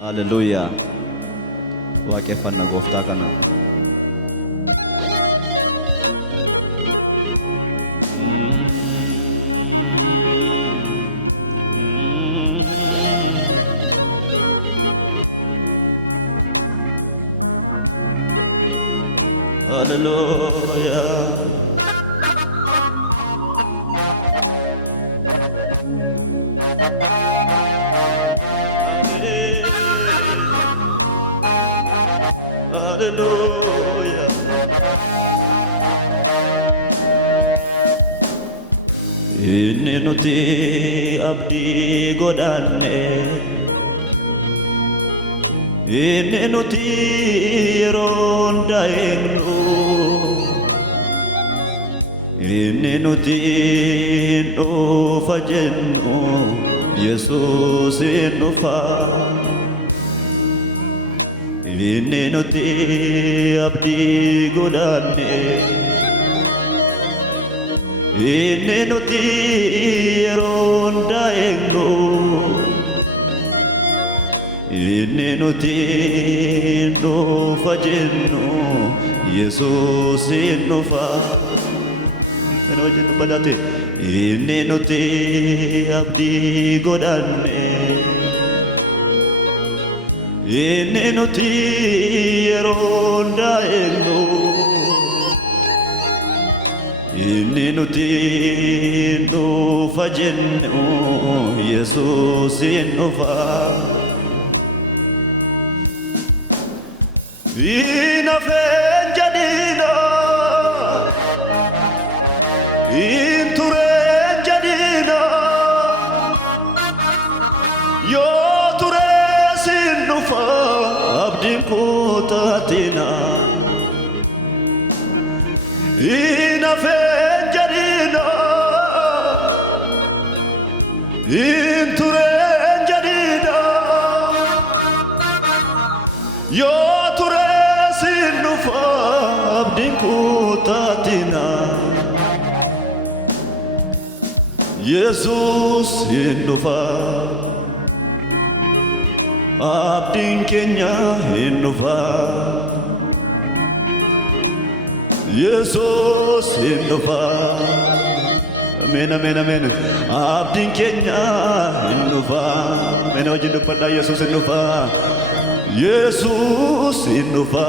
Hallelujah. Waaqeffanna gooftaa kana. Hallelujah. Hallelujah. Inni nuti abdii godhanne, inni nuti yeroo daa'imnu, inni nuti dhufa jennu, Yesuus dhufa. Inni nuti abdii godhanne, inni nuti yeroo daa'imnu, inni nuti dhufa jennu, Yesuus dhufa. Kana wajjin dubbadhaate. Inni nuti abdii godhanne, inni nuti yeroo daa'imnu, inni nuti dhufa jennu, Yesuus dhufa. Hinafeen jedhina, hin tureen jedhina, yoo turee sin dhufa abdiin kutaatina. Hinafeen jedhina, hin tureen jedhina, yoo turee sin dhufa abdiin kutaatina. Yesuus hin dhufa, abdiin keenya hin dhufa. Yesuus hin dhufa. Amen, amen, amen. Abdiin keenya hin dhufa. Amen, wajjin dubbadhaa. Yesuus hin dhufa. Yesuus hin dhufa.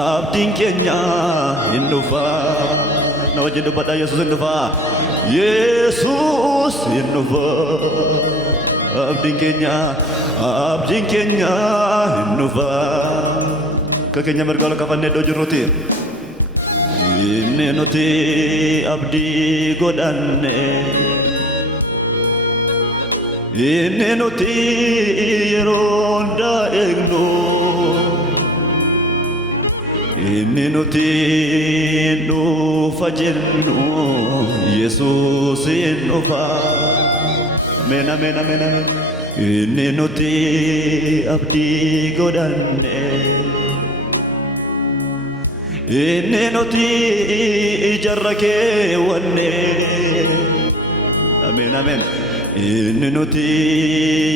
Abdiin keenya hin dhufa. Na wajjin dubbadhaa. Yesuus hin dhufa. Yesuus hin dhufa. Abdiin keenya hin dhufa. Keenya mirga ol qabannee iddoo jirrutti. Inni nuti abdii godhanne, inni nuti yeroo daa'imnu, inni nuti dhufa jennu, Yesuus dhufa. Amen, amen, amen, amen. Inni nuti abdii godhanne, inni nuti ijarra keewwanne. Amen, amen. Inni nuti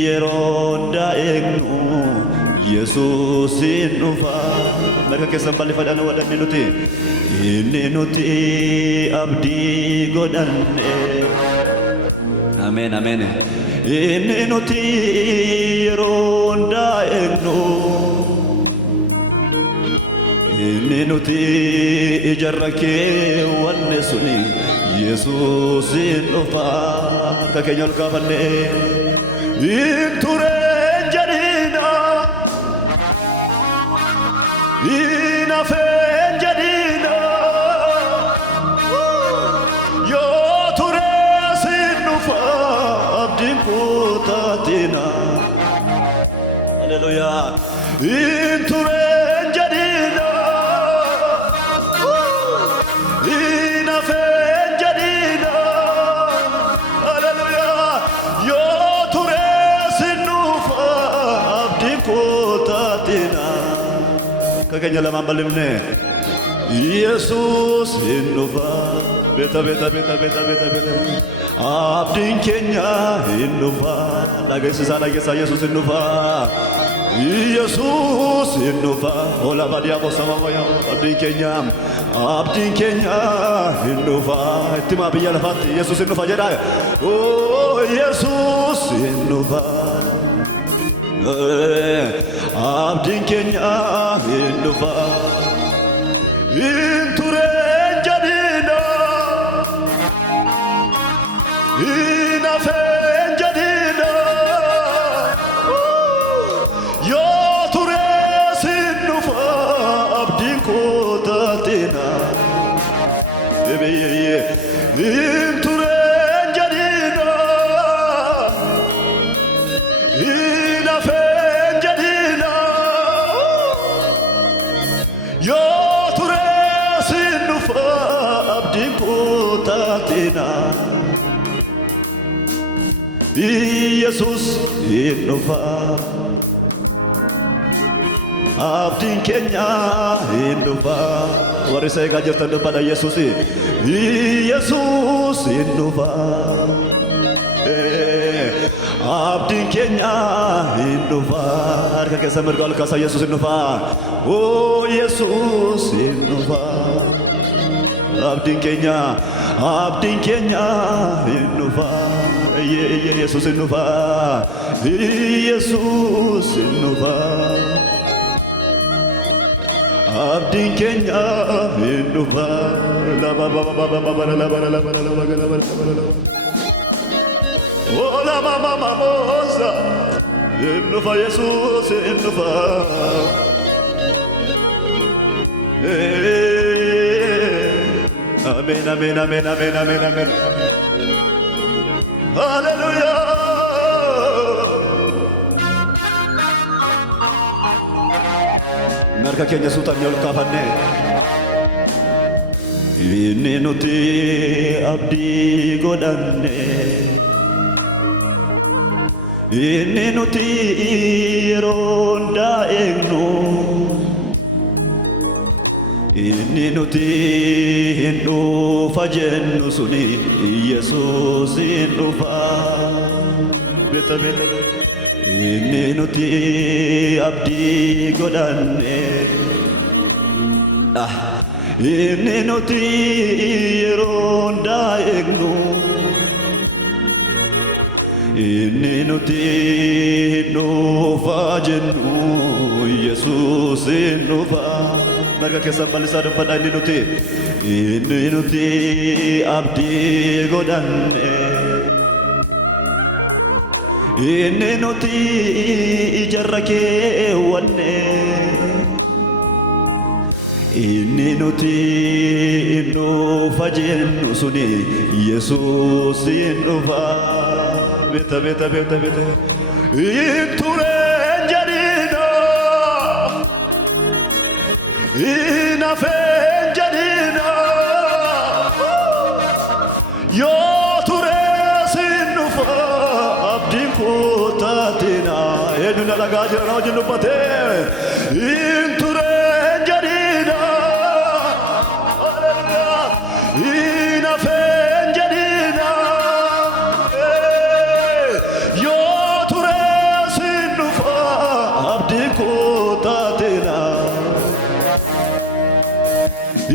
yeroo daa'imnu, Yesuus dhufa. Marga keessan bal'ifadhaan wadhanne nuti. Inni nuti abdii godhanne. Amen, amen. Inni nuti yeroo daa'imnu, inni nuti ijarra keewwanne suni, Yesuus dhufa. Harka keenya ol kaafannee. Hin tureen jedhina, hin hafeen jedhina, yoo turee sin dhufa abdiin kutaatina. Hallelujah. Hin tureen ከከኛ ለማንበልምነ ኢየሱስ ኢኑፋ ቤታ ቤታ ቤታ ቤታ ቤታ ቤታ አብዲን ኬኛ ኢኑፋ ላገስሳ ላገሳ ኢየሱስ ኢኑፋ ኢየሱስ ኢኑፋ ኦላ ባዲያ ቦሰማያ አብዲን ኬኛ ኢኑፋ እትማ በያለፋት ኢየሱስ ኢኑፋ ጀዳ ኦ ኢየሱስ ኢኑፋ abdin kenya hindufa inture jadina inafe jadina yo ture sinufa abdin kotatina ye inture ኢየሱስ ኢኑፋ አብዲን ኬኛ ኢኑፋ ወሪሰ ጋጀርተን በዳ ኢየሱስ ኢየሱስ ኢኑፋ abdin kenya hindufa arka ke samar gol kasa yesus hindufa oh yesus hindufa abdin kenya hindufa ye yesus hindufa yesus hindufa abdin kenya hindufa la ba ba ba ba ba la ba la ba la oh la mama mamosa innufa Jesus innufa amen amen amen amen amen amen hallelujah marka kenya sutan yol kafanne inni nuti abdi godanne inni nuti ronda egno inni nuti hindu fajennu suni yesus hindu fa beta beta inni nuti abdi godanne inni nuti ronda egno inni nuti nufa jennu yesus nufa marga kesa balisa pada inni nuti abdi godanne inni nuti jarrake wanne inni nuti nufa jennu suni yesus nufa beta beta beta beta inture jadina inafe jadina yo ture sinufa abdin kotatina eduna lagajira na jinu pate inture jadina hallelujah inafe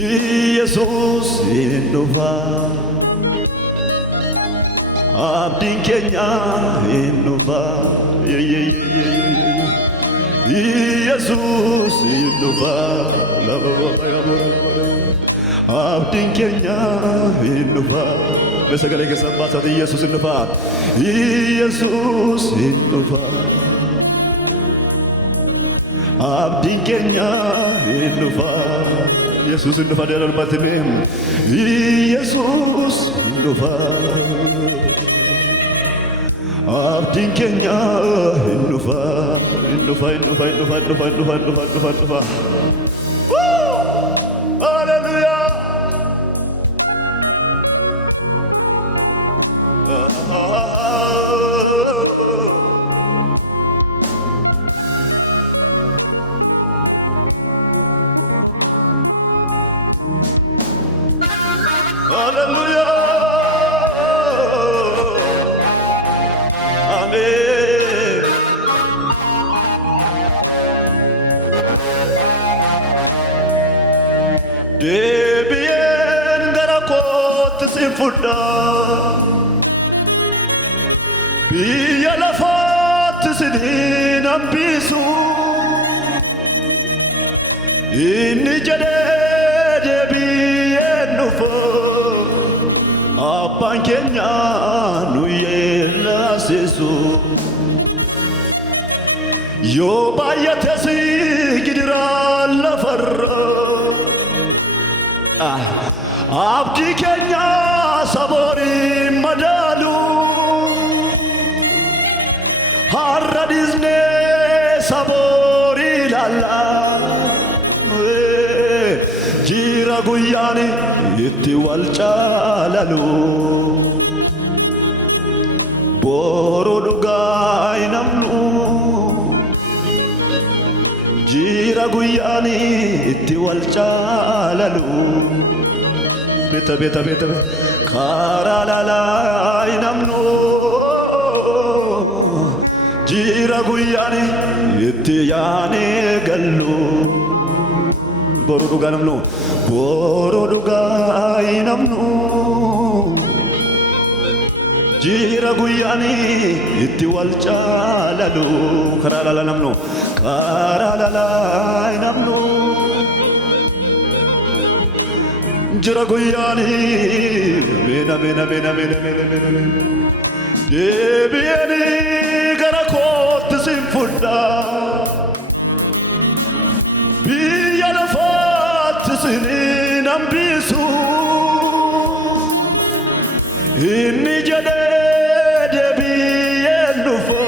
ኢየሱስ ኢኑፋ አብዲን ኬኛ ኢኑፋ ኢየሱስ ኢኑፋ አብዲን ኬኛ ኢኑፋ በሰገለ ከሰባታት ኢየሱስ ኢኑፋ ኢየሱስ ኢኑፋ abdin kenya hindufa yesus hindufa dalam batine yesus hindufa abdin kenya hindufa hindufa hindufa hindufa hindufa hindufa hindufa hindufa hallelujah deebi'een gara kootti si fudha biyya lafaatti siniin hambisu inni jedhee deebi'een dhufa abbaan keenya nu yeellasisu yoo baay'ates gidiraan lafarra abdii keenya saboorii madaalu har'a dhiisnee saboorii ilaalla jira guyyaan itti wal caalalu boru dhugaa hin amnu jira guyyaan itti wal caalalu beta karaa laalaa hin amnu jira guyyaan itti yaanee gallu boru dhugaa namnu boru dhugaa hin amnu jira guyyaan itti wal caalalu karaa laalaa namnu karaa laalaa hin amnu jira guyyaan mena deebi'een gara kootti si fudha biyya lafaatti siniin hambisu inni jedhee deebi'een dhufa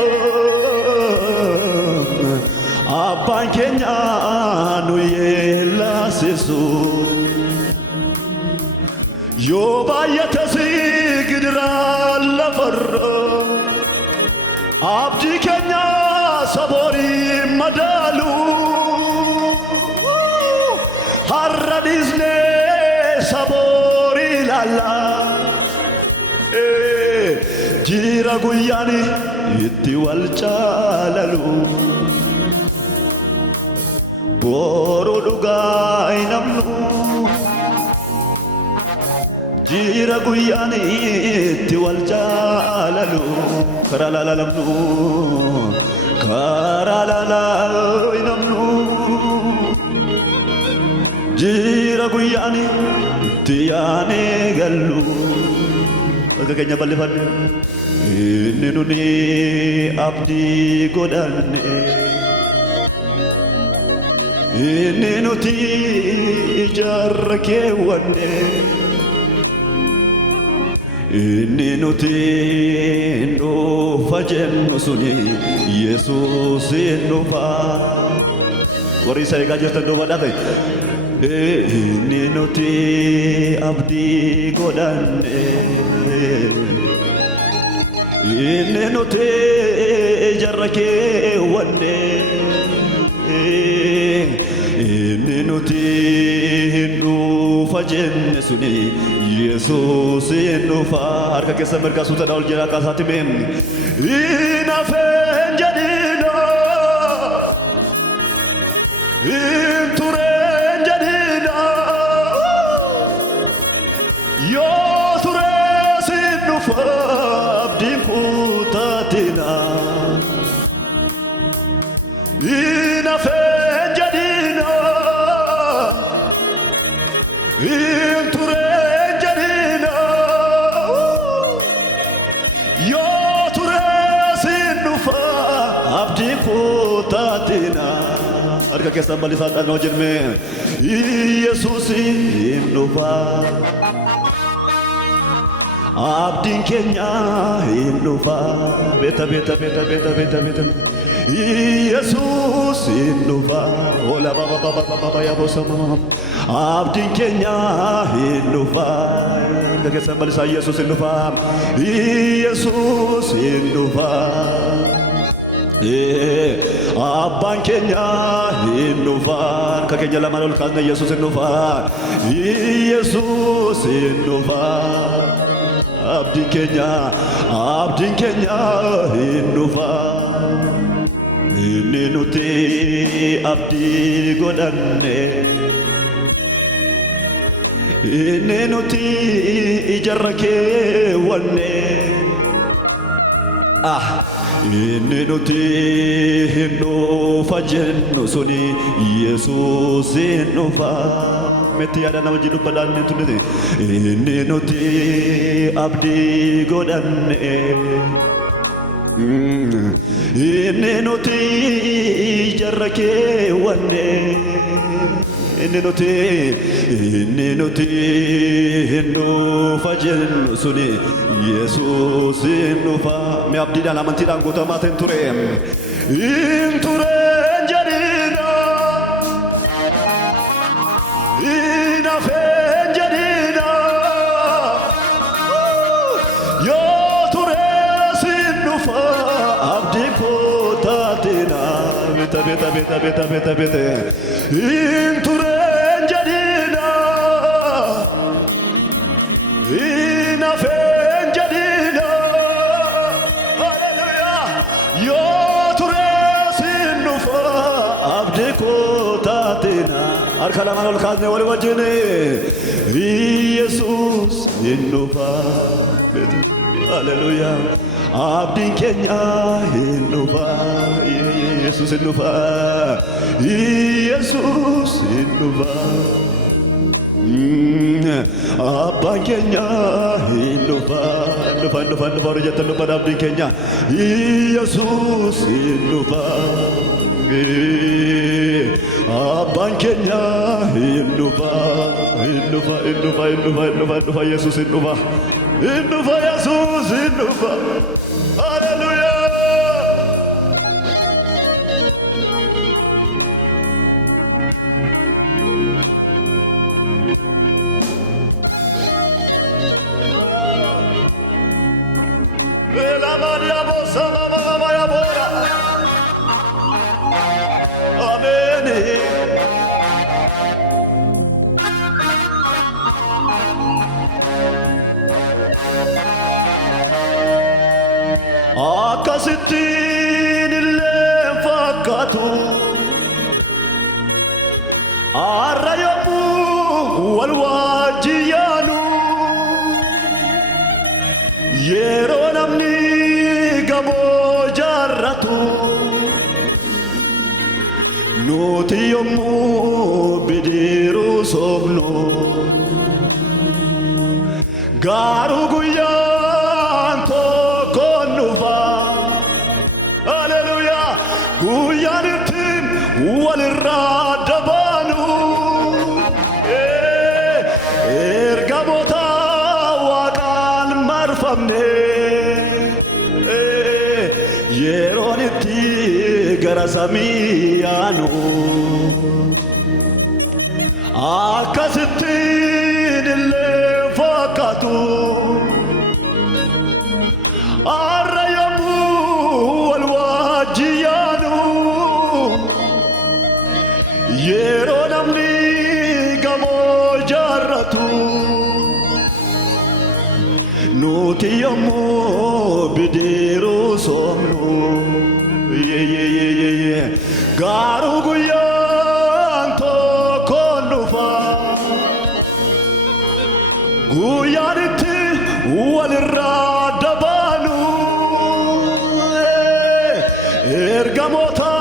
abbaan keenya nu yeellasisu yoo baay'ates gidiraan lafarra abdii keenya saboorii madaalu har'a dhiisnee saboorii ilaalla jira guyyaan itti wal caalalu boru dhugaa hin amnu jira guyyaan itti wal caalalu karaa laalaa namnu karaa laalaa hin amnu jira guyyaan itti yaanee gallu akka keenya bal'ifadhe inni nuni abdii godhanne inni nuti ijaarra keewwanne inni nuti dhufa jennu suni Yesuus dhufa warri isa eegaa jirtan duuba dhaate inni nuti abdii godhanne inni nuti ijaarra keewwanne inni nuti dhufa jenne suni Yesuus dhufa harka keessa mirga suuta ol jira kaasaatti meen inafeen jedhina intureen jedhina yoo turee sin dhufa abdiin kutaatina inafeen jedhina intureen jedhina yoo turee sin dhufa abdiin kutaatina harka keessan bal'ifaadhaan hojii mee Yesuus dhufa abdiin keenya dhufa beta Yesuus dhufa ola baba ya bosama abdiin keenya dhufa harka keessan bal'isa Yesuus dhufa Yesuus dhufa abbaan keenya dhufa harka keenya lamaan ol kaasne Yesuus dhufa Yesuus dhufa abdiin keenya dhufa inni nuti abdii godhanne inni nuti ijarra keewwanne inni nuti hin dhufa jennu suni Yesuus hin dhufa metti yaada nama wajjin dubbadhaan ni tunnite inni nuti abdii godhanne inni nuti ijarra keewwanne inni nuti hin dhufa jennu suni Yesuus hin dhufa mi abdiidhaan amantiidhaan guutamaa ta'een ture hin tureen jedhina hin hafeen jedhina yoo turees hin dhufa abdii koo taatina bete hin tureen jedhina hin hafeen jedhina haleluyaa yoo turees hin dhufa abdii koo taatina harka lamaan ol kaasnee walii wajjin Yesuus hin dhufa haleluyaa abdiin keenya hin dhufa Yesuus hin dhufa Yesuus hin dhufa abbaan keenya hin dhufa warri jettan dhufa abdiin keenya Yesuus hin dhufa abbaan keenya hin dhufa Yesuus hin dhufa Yesuus hin dhufa haleluyaa akkasittiin illee fakkaatu har'a yommuu wal wajjiyaanu yeroo namni gamoo jaarratu nuti yommuu bidiruu soofnu garuu guyyaan tokkoon dhufa haleluyaa guyyaan ittiin walirraa dabaanu ergamoota waaqaan marfamne yeroon itti gara samii yaanu akkasittiin illee fakkaatu har'a yommuu wal wajjiyaanu yeroo namni gamoo jaarratu nuti yommuu bidiruu soofnu garuu guyyaan tokkoon dhufa guyyaan itti walirraa dabaanu ergamoota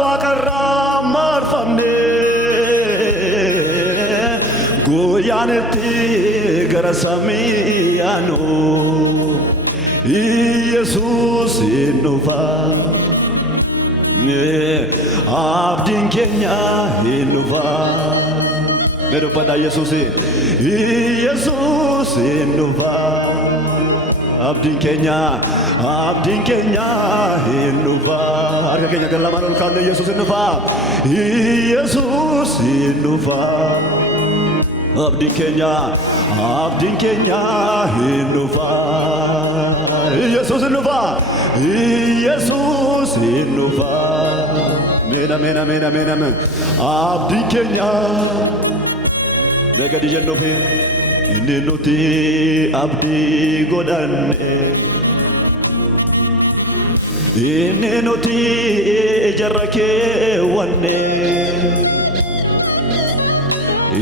waaqarraa marfamne guyyaan itti gara samii yaanu Yesuus hin dhufa abdiin keenya hin dhufa medubbadha Yesuus hin dhufa abdiin keenya hin dhufa harka keenya gara lamaan ol kaasnee Yesuus hin dhufa Yesuus hin dhufa abdiin keenya hin dhufa Yesuus hin dhufa Yesuus hin dhufa mena abdiin keenya Mega dijen nufi inni nuti abdii godhanne inni nuti ijarra keewwanne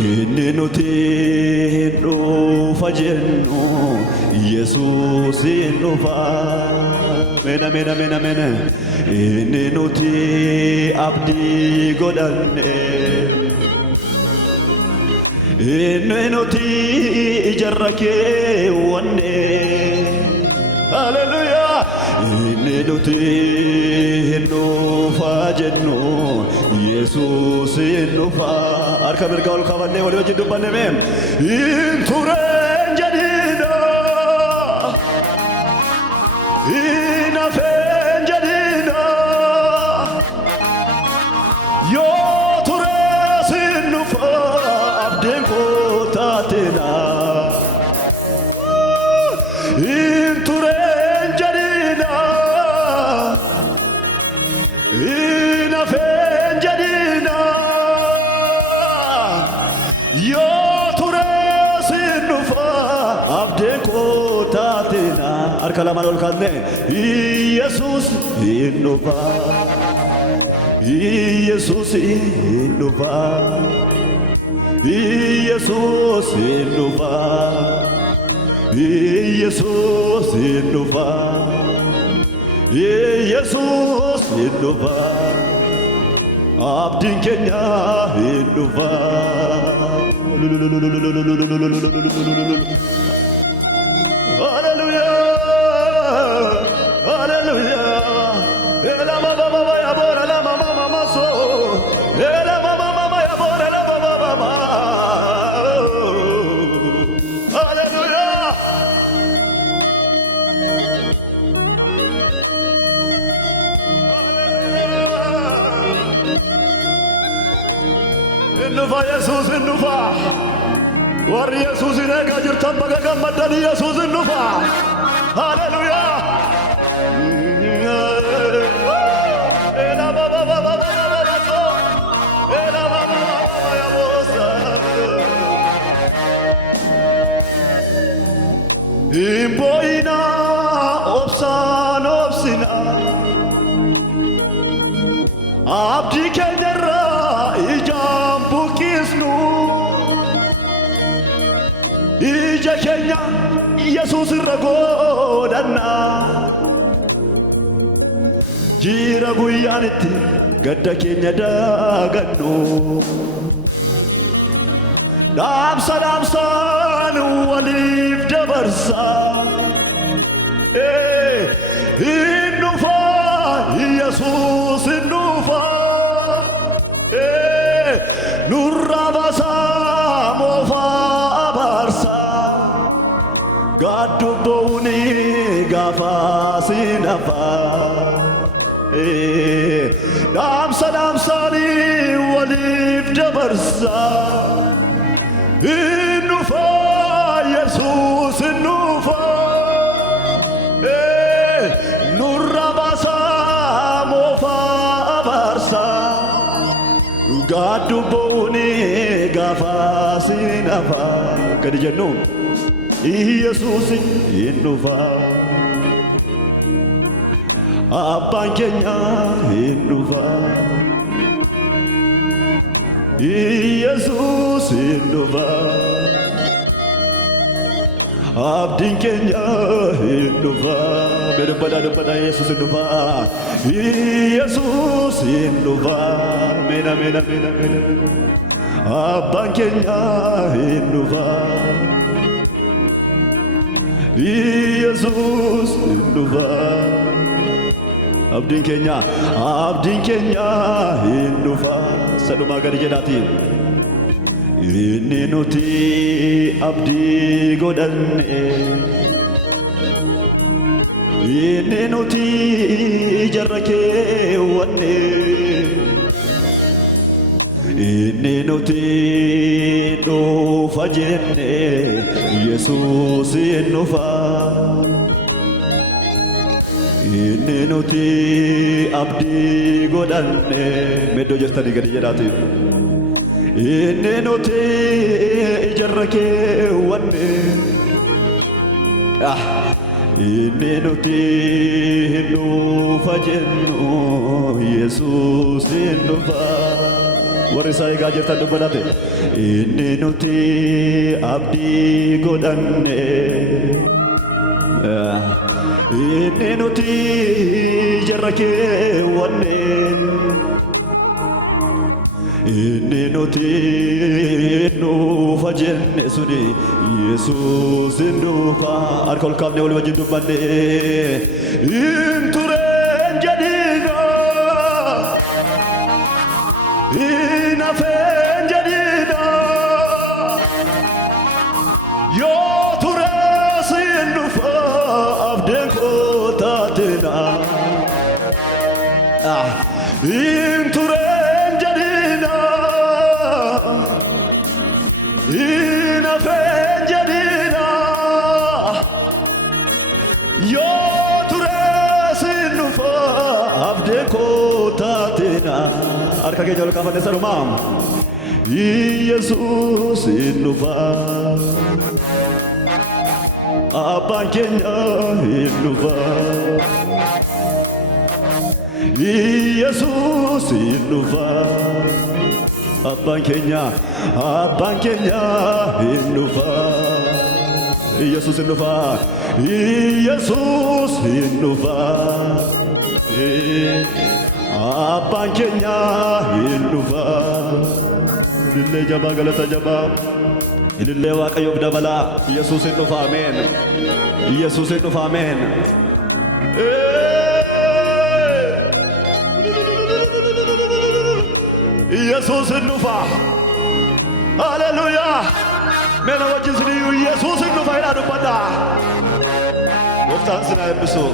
inni nuti dhufa jennu Yesuus hin dhufa. Mena mena mena mena inni nuti abdii godhanne. Inni nuti ijarra keewwanne. Hallelujah. Inni nuti hin dhufa jennu Yesuus hin dhufa. Harka mirga ol qabannee walii wajjin dubbanne mee hin tureen jedhina hin hafeen jedhina yoo turees hin dhufa abdiin koo taatina. Hin tureen jedhina hin hafeen jedhina yoo turees hin dhufa abdiin koo taatina. Harka lamaan ol kaasne Yesuus hin dhufa. Yesuus hin dhufa. Yesuus hin dhufa. Yesuus hin dhufa. Yesuus hin dhufa. Abdiin keenya hin dhufa. Hallelujah. Hallelujah. Ela mama mama ya bora la mama mama so. Ela mama mama ya bora la mama mama. Hallelujah. Innufa Yesuus innufa. Warri Yesuus in eegaa jirtan baga gammaddanii Yesuus innufa. Hallelujah. Ela baba baba baba so. Ela baba baba ya bosa. Imboina obsan obsina. Abdi kenyarra ijam bukisnu. Ija kenya Yesuus irra godhanna. Jira guyyaan itti gadda keenya daagannu. Dhaamsa dhaamsaan waliif dabarsa. Hin dhufa Yesuus hin dhufa. Nurra baasaa moofaa abaarsa. Gaaddu bo'uuni gaafa siin hafa. Dhaamsa dhaamsaanii waliif dabarsa. Hin dhufa Yesuus hin dhufa. Nurra baasaa moofaa abaarsa. Gaaddu bo'uuni gaafa siin hafa. Gadi jennu Yesuus hin dhufa. Abbaan keenya hin dhufa. Yesuus hin dhufa. Abdiin keenya hin dhufa. Dubbadha Yesuus hin dhufa. Yesuus hin dhufa. Mena mena mena mena. Abbaan keenya hin dhufa. Yesuus hin dhufa. Abdiin keenya hin dhufa. Sadhumaa gadi jedhaati. Inni nuti abdii godhanne. Inni nuti ijarra keewwanne. Inni nuti dhufa jenne Yesuus hin dhufa. Inni nuti abdii godhanne. Meddoo jirtanii gadi jedhaati. Inni nuti ijarra keewwanne. Inni nuti dhufa jennu Yesuus hin dhufa. warisa eegaa jirtan dubbadate inni nuti abdii godhanne inni nuti jarra keewwanne inni nuti nuufa jenne suni Yesuus nuufa harka ol kaafnee walii wajjin dubbanne hin tureen jedhina hin hafeen jedhina yoo turees hin nuufa abdeen koo taatina hin tureen jedhina hin hafeen jedhina yoo turees hin nuufa abdeen koo taatina harka keenya ol kaafannee sanumaa Yesuus hin nuufa abbaan keenya hin nuufa Yesuus hin nuufa abbaan keenya hin nuufa Yesuus hin nuufa Yesuus hin nuufa abbaan keenya hin nuufa ilillee jabaa galata jabaa ilillee Waaqayyoof dabalaa Yesuus hin nuufa ameen Yesuus hin nuufa ameen Yesuus hin nuufa Hallelujah Mena wajjin siniyyuu Yesuus hin nuufa jedhaa dubbadhaa Gooftaan sinaa eebbisu